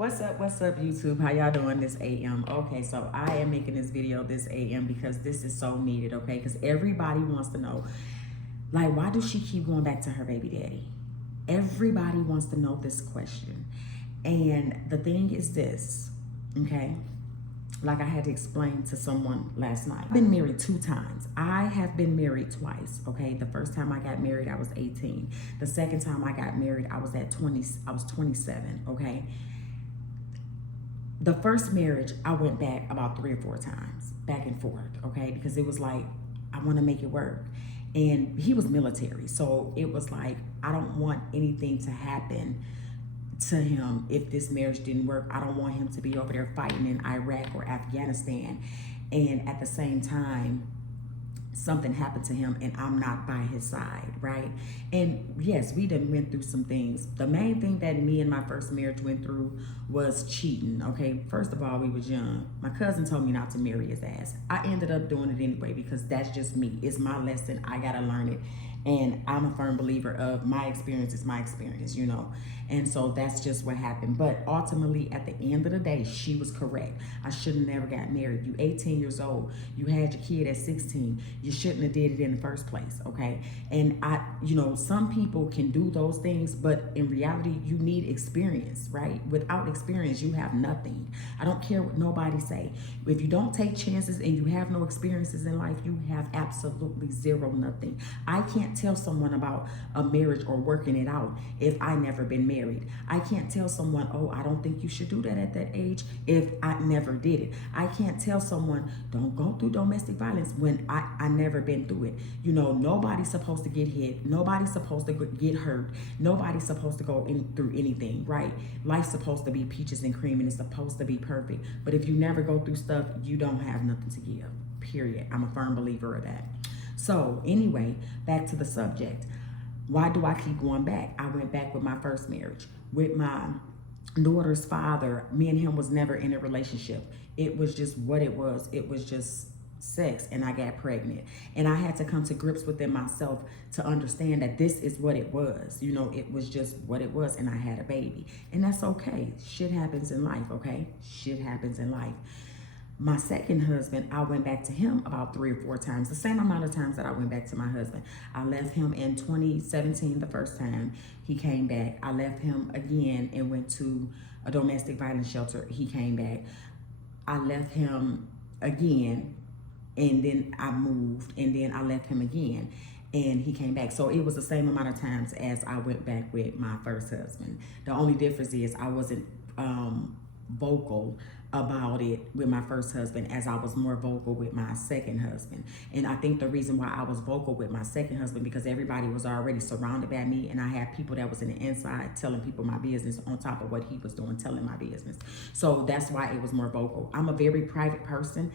What's up, YouTube? How y'all doing this AM? Okay, so I am making this video this AM because this is so needed, okay? Because everybody wants to know, like, why does she keep going back to her baby daddy? Everybody wants to know this question. And the thing is this, okay? Like I had to explain to someone last night. I've been married 2 times. I have been married twice, okay? The first time I got married, I was 18. The second time I got married, I was 27, okay? The first marriage, I went back about 3 or 4 times, back and forth, okay? Because it was like, I want to make it work. And he was military, so it was like, I don't want anything to happen to him if this marriage didn't work. I don't want him to be over there fighting in Iraq or Afghanistan. And at the same time, something happened to him and I'm not by his side, right? And yes, we done went through some things. The main thing that me and my first marriage went through was cheating, okay? First of all, we was young. My cousin told me not to marry his ass. I ended up doing it anyway because that's just me. It's my lesson. I gotta learn it. And I'm a firm believer of my experience is my experience, you know? And so that's just what happened. But ultimately, at the end of the day, she was correct. I should have never got married. You 18 years old. You had your kid at 16. You shouldn't have did it in the first place, okay? And some people can do those things, but in reality, you need experience, right? Without experience, you have nothing. I don't care what nobody say. If you don't take chances and you have no experiences in life, you have absolutely zero, nothing. I can't tell someone about a marriage or working it out if I never been married. I can't tell someone, oh, I don't think you should do that at that age if I never did it. I can't tell someone, don't go through domestic violence when I never been through it. You know, nobody's supposed to get hit. Nobody's supposed to get hurt. Nobody's supposed to go through anything, right? Life's supposed to be peaches and cream and it's supposed to be perfect. But if you never go through stuff, you don't have nothing to give, period. I'm a firm believer of that. So anyway, back to the subject. Why do I keep going back? I went back with my first marriage. With my daughter's father, me and him was never in a relationship. It was just what it was. It was just sex, and I got pregnant. And I had to come to grips within myself to understand that this is what it was. You know, it was just what it was, and I had a baby. And that's okay. Shit happens in life, okay? Shit happens in life. My second husband, I went back to him about 3 or 4 times, the same amount of times that I went back to my husband. I left him in 2017 the first time. He came back. I left him again and went to a domestic violence shelter. He came back. I left him again, and then I moved, and then I left him again, and he came back. So it was the same amount of times as I went back with my first husband. The only difference is I wasn't vocal about it with my first husband as I was more vocal with my second husband. And I think the reason why I was vocal with my second husband because everybody was already surrounded by me, and I had people that was in the inside telling people my business on top of what he was doing, telling my business. So that's why it was more vocal. I'm a very private person.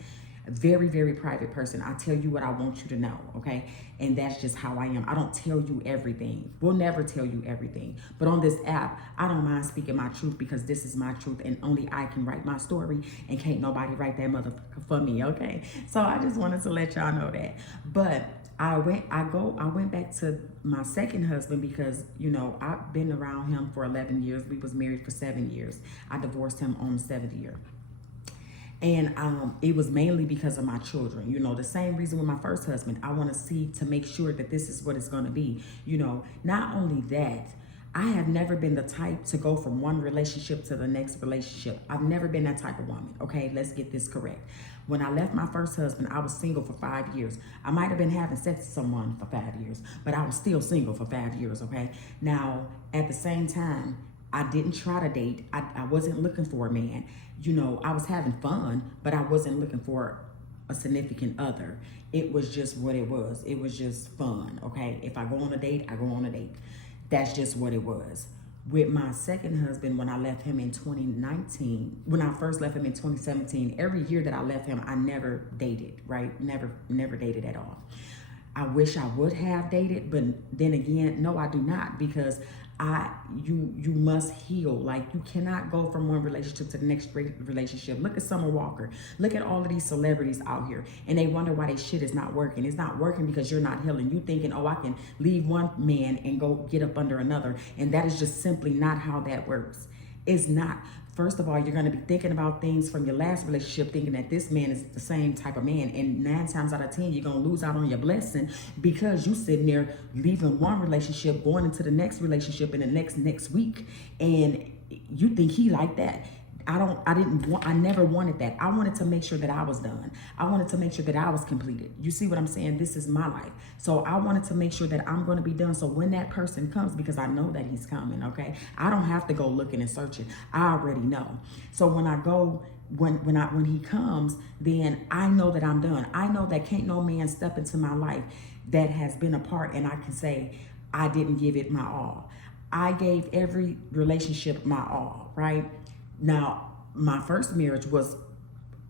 Very, very private person. I tell you what I want you to know, okay? And that's just how I am. I don't tell you everything. We'll never tell you everything. But on this app, I don't mind speaking my truth because this is my truth and only I can write my story and can't nobody write that motherfucker for me, okay? So I just wanted to let y'all know that. But I went back to my second husband because, you know, I've been around him for 11 years. We was married for 7 years. I divorced him on the 7th year. And it was mainly because of my children. You know, the same reason with my first husband. I want to see to make sure that this is what it's going to be. You know, not only that, I have never been the type to go from one relationship to the next relationship. I've never been that type of woman. Okay, let's get this correct. When I left my first husband, I was single for 5 years. I might have been having sex with someone for 5 years, but I was still single for 5 years, okay? Now, at the same time, I didn't try to date. I wasn't looking for a man. You know, I was having fun, but I wasn't looking for a significant other. It was just what it was. It was just fun, okay? If I go on a date, I go on a date. That's just what it was. With my second husband, when I left him in 2019, when I first left him in 2017, every year that I left him, I never dated, right? Never dated at all. I wish I would have dated, but then again, no, I do not, because you must heal. Like, you cannot go from one relationship to the next relationship. Look at Summer Walker. Look at all of these celebrities out here, and they wonder why their shit is not working. It's not working because you're not healing. You thinking, oh, I can leave one man and go get up under another, and that is just simply not how that works. It's not. First of all, you're going to be thinking about things from your last relationship, thinking that this man is the same type of man. And 9 times out of 10, you're going to lose out on your blessing because you sitting there leaving one relationship, going into the next relationship in the next week. And you think he like that. I never wanted that. I wanted to make sure that I was done. I wanted to make sure that I was completed. You see what I'm saying? This is my life. So I wanted to make sure that I'm going to be done. So when that person comes, because I know that he's coming, okay? I don't have to go looking and searching. I already know. So when I go, when he comes, then I know that I'm done. I know that can't no man step into my life that has been a part and I can say, I didn't give it my all. I gave every relationship my all, right? Now, my first marriage was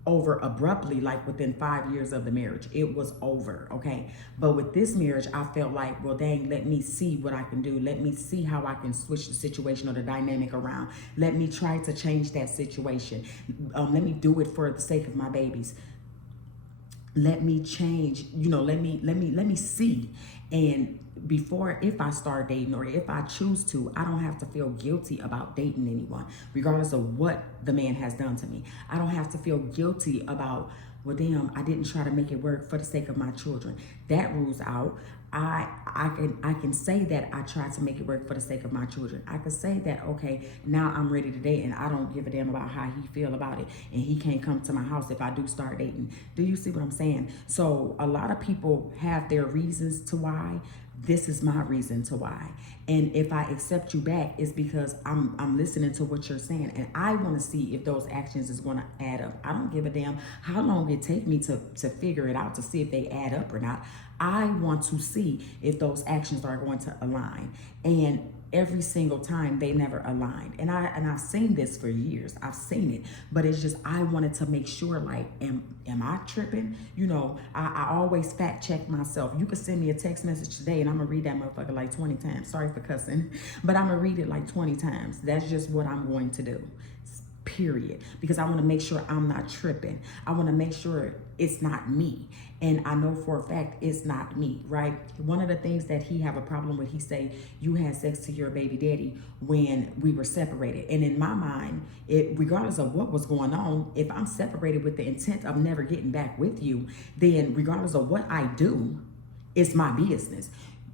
over abruptly, like within 5 years of the marriage. It was over, okay? But with this marriage, I felt like, well, dang, let me see what I can do. Let me see how I can switch the situation or the dynamic around. Let me try to change that situation. Let me do it for the sake of my babies. Let me change, let me see. And before, if I start dating or if I choose to, I don't have to feel guilty about dating anyone, regardless of what the man has done to me. I don't have to feel guilty about, well, damn, I didn't try to make it work for the sake of my children. That rules out. I can say that I tried to make it work for the sake of my children. I could say that, okay, now I'm ready to date and I don't give a damn about how he feel about it, and he can't come to my house if I do start dating. Do you see what I'm saying? So a lot of people have their reasons to why. This is my reason to why. And if I accept you back, it's because I'm listening to what you're saying, and I want to see if those actions is going to add up. I don't give a damn how long it take me to figure it out, to see if they add up or not. I want to see if those actions are going to align. And every single time they never aligned. And I've seen this for years. I've seen it, but it's just, I wanted to make sure, like, am I tripping? I always fact check myself. You could send me a text message today and I'm gonna read that motherfucker like 20 times. Sorry for cussing, but I'm gonna read it like 20 times. That's just what I'm going to do. Period. Because I want to make sure I'm not tripping. I want to make sure it's not me. And I know for a fact it's not me, right? One of the things that he have a problem with, he say, you had sex to your baby daddy when we were separated. And in my mind, regardless of what was going on, if I'm separated with the intent of never getting back with you, then regardless of what I do, it's my business.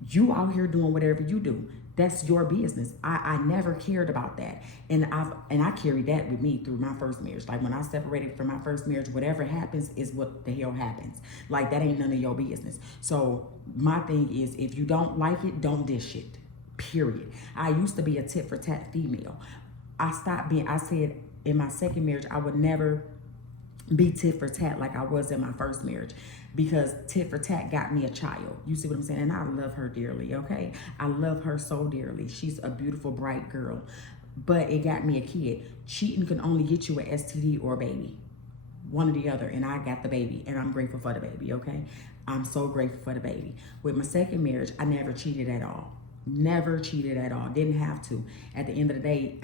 You out here doing whatever you do. That's your business. I never cared about that. And I carried that with me through my first marriage. Like, when I separated from my first marriage, whatever happens is what the hell happens. Like, that ain't none of your business. So my thing is, if you don't like it, don't dish it. Period. I used to be a tit for tat female. I said in my second marriage, I would never be tit for tat like I was in my first marriage, because tit for tat got me a child. You see what I'm saying? And I love her dearly, okay? I love her so dearly. She's a beautiful, bright girl, but it got me a kid. Cheating can only get you an STD or a baby, one or the other, and I got the baby, and I'm grateful for the baby, okay? I'm so grateful for the baby. With my second marriage, I never cheated at all. Never cheated at all. Didn't have to. At the end of the day,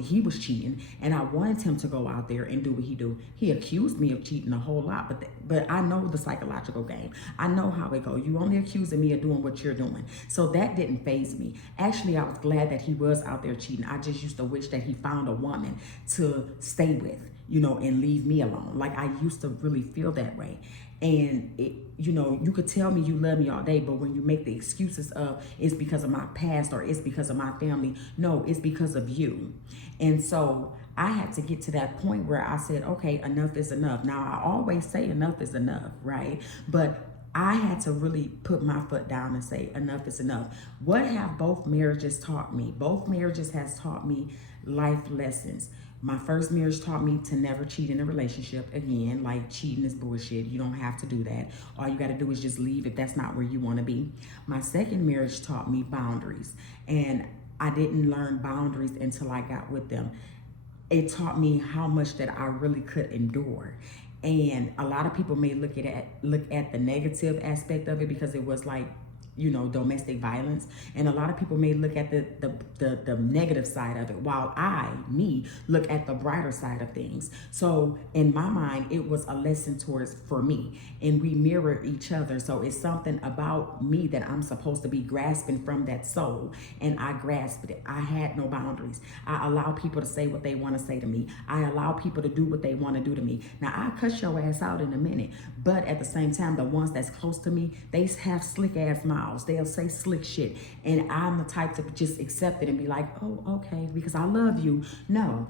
he was cheating, and I wanted him to go out there and do what he do. He accused me of cheating a whole lot, but I know the psychological game. I know how it goes. You only accusing me of doing what you're doing. So that didn't faze me. Actually, I was glad that he was out there cheating. I just used to wish that he found a woman to stay with, and leave me alone. Like, I used to really feel that way. And you could tell me you love me all day, but when you make the excuses of it's because of my past or it's because of my family, no, it's because of you. And so I had to get to that point where I said, okay, enough is enough. Now, I always say enough is enough, right? But I had to really put my foot down and say enough is enough. What have both marriages taught me? Both marriages has taught me life lessons. My first marriage taught me to never cheat in a relationship again. Like, cheating is bullshit. You don't have to do that. All you got to do is just leave if that's not where you want to be. My second marriage taught me boundaries, and I didn't learn boundaries until I got with them. It taught me how much that I really could endure. And a lot of people may look at the negative aspect of it, because it was like, domestic violence. And a lot of people may look at the negative side of it, while me, look at the brighter side of things. So in my mind, it was a lesson for me, and we mirror each other. So it's something about me that I'm supposed to be grasping from that soul, and I grasped it. I had no boundaries. I allow people to say what they want to say to me. I allow people to do what they want to do to me. Now, I cuss your ass out in a minute, but at the same time, the ones that's close to me, they have slick ass mouths. They'll say slick shit, and I'm the type to just accept it and be like, oh, okay, because I love you. No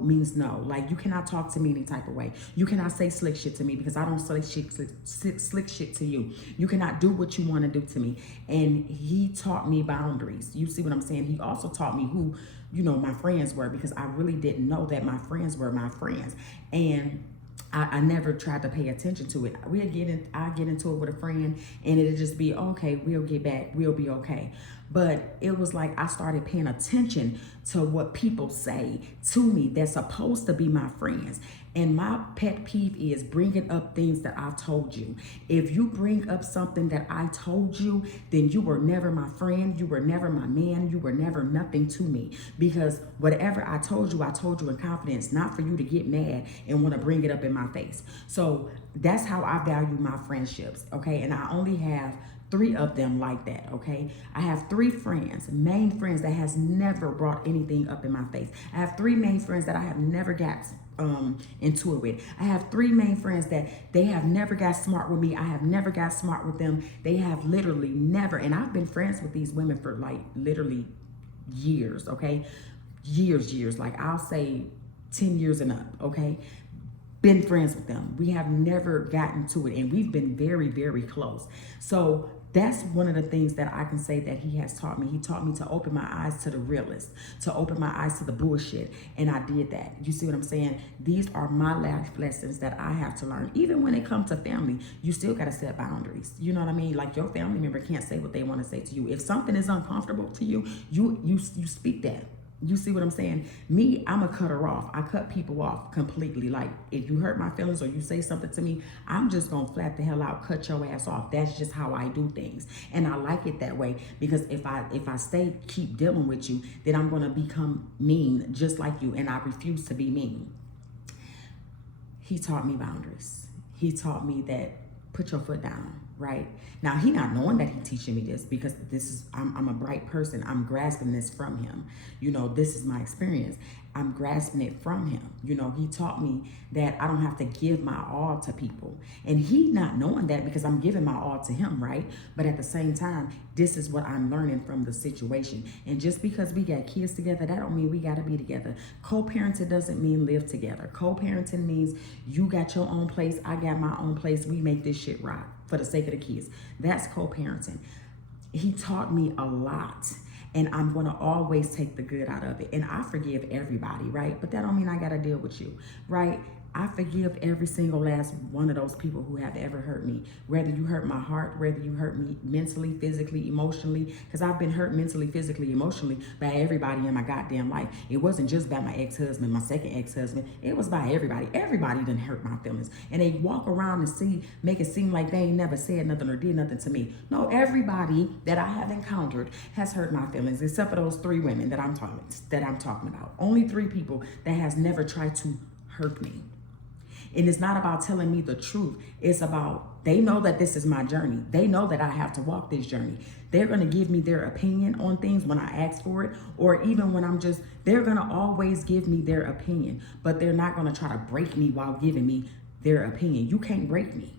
means no. Like, you cannot talk to me any type of way. You cannot say slick shit to me, because I don't say slick shit to you. You cannot do what you want to do to me. And he taught me boundaries. You see what I'm saying? He also taught me who, my friends were, because I really didn't know that my friends were my friends. And I never tried to pay attention to it. I get into it with a friend, and it'll just be, okay, we'll get back, we'll be okay. But it was like I started paying attention to what people say to me that's supposed to be my friends. And my pet peeve is bringing up things that I've told you. If you bring up something that I told you, then you were never my friend. You were never my man. You were never nothing to me. Because whatever I told you in confidence, not for you to get mad and want to bring it up in my face. So that's how I value my friendships, okay? And I only have 3 of them like that, okay? I have 3 friends, main friends, that has never brought anything up in my face. I have 3 main friends that I have never got into it with. I have 3 main friends that they have never got smart with me. I have never got smart with them. They have literally never, and I've been friends with these women for like literally years, okay? Years, like I'll say 10 years and up, okay? Been friends with them. We have never gotten to it, and we've been very, very close. So that's one of the things that I can say that he has taught me. He taught me to open my eyes to the realist, to open my eyes to the bullshit, and I did that. You see what I'm saying? These are my life lessons that I have to learn. Even when it comes to family, you still got to set boundaries. You know what I mean? Like, your family member can't say what they want to say to you. If something is uncomfortable to you, you speak that. You see what I'm saying? Me, I'm a cutter off. I cut people off completely. Like, if you hurt my feelings or you say something to me, I'm just going to flat the hell out, cut your ass off. That's just how I do things. And I like it that way, because if I keep dealing with you, then I'm going to become mean just like you. And I refuse to be mean. He taught me boundaries. He taught me that put your foot down, right? Now, he not knowing that he teaching me this, because I'm a bright person. I'm grasping this from him. This is my experience. I'm grasping it from him. He taught me that I don't have to give my all to people. And he not knowing that, because I'm giving my all to him, right? But at the same time, this is what I'm learning from the situation. And just because we got kids together, that don't mean we got to be together. Co-parenting doesn't mean live together. Co-parenting means you got your own place, I got my own place. We make this shit rock for the sake of the kids. That's co-parenting. He taught me a lot. And I'm going to always take the good out of it. And I forgive everybody, right? But that don't mean I got to deal with you, right? I forgive every single last one of those people who have ever hurt me. Whether you hurt my heart, whether you hurt me mentally, physically, emotionally. Because I've been hurt mentally, physically, emotionally by everybody in my goddamn life. It wasn't just by my ex-husband, my second ex-husband. It was by everybody. Everybody done hurt my feelings. And they walk around and make it seem like they ain't never said nothing or did nothing to me. No, everybody that I have encountered has hurt my feelings, except for those 3 women that I'm talking about. Only 3 people that has never tried to hurt me. And it's not about telling me the truth. It's about, they know that this is my journey. They know that I have to walk this journey. They're going to give me their opinion on things when I ask for it, or even when they're going to always give me their opinion, but they're not going to try to break me while giving me their opinion. You can't break me.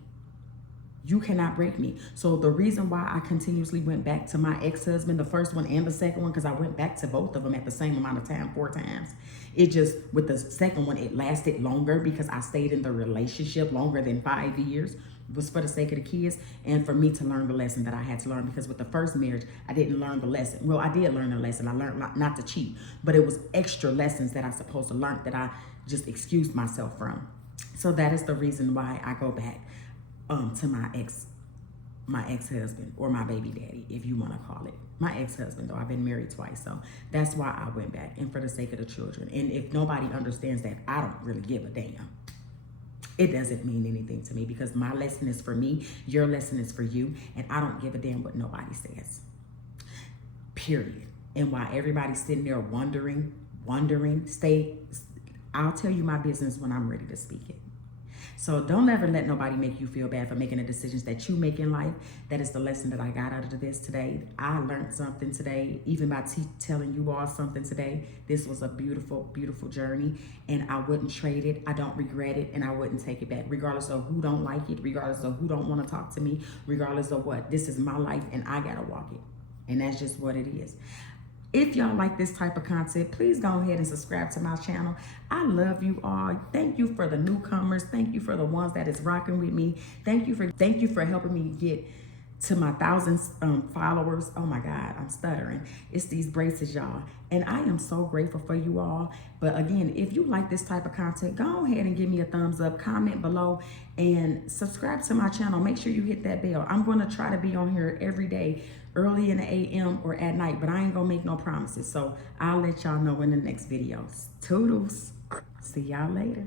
You cannot break me. So the reason why I continuously went back to my ex-husband, the first one and the second one, because I went back to both of them at the same amount of time, 4 times. It just, with the second one, it lasted longer because I stayed in the relationship longer than 5 years. It was for the sake of the kids and for me to learn the lesson that I had to learn, because with the first marriage, I didn't learn the lesson. Well, I did learn the lesson. I learned not to cheat, but it was extra lessons that I supposed to learn that I just excused myself from. So that is the reason why I go back to my ex-husband, or my baby daddy, if you want to call it. My ex-husband, though. I've been married twice, so that's why I went back, and for the sake of the children. And if nobody understands that, I don't really give a damn. it doesn't mean anything to me, because my lesson is for me, your lesson is for you, and I don't give a damn what nobody says. Period. And while everybody's sitting there wondering, I'll tell you my business when I'm ready to speak it. So don't ever let nobody make you feel bad for making the decisions that you make in life. That is the lesson that I got out of this today. I learned something today, even by telling you all something today. This was a beautiful, beautiful journey, and I wouldn't trade it. I don't regret it, and I wouldn't take it back, regardless of who don't like it, regardless of who don't want to talk to me, regardless of what. This is my life, and I gotta walk it, and that's just what it is. If y'all like this type of content, please go ahead and subscribe to my channel. I love you all. Thank you for the newcomers. Thank you for the ones that is rocking with me. Thank you for helping me get to my 1,000 followers. Oh my God, I'm stuttering. It's these braces, y'all. And I am so grateful for you all. But again, if you like this type of content, go ahead and give me a thumbs up, comment below, and subscribe to my channel. Make sure you hit that bell. I'm going to try to be on here every day, early in the AM or at night, but I ain't gonna make no promises. So I'll let y'all know in the next videos. Toodles. See y'all later.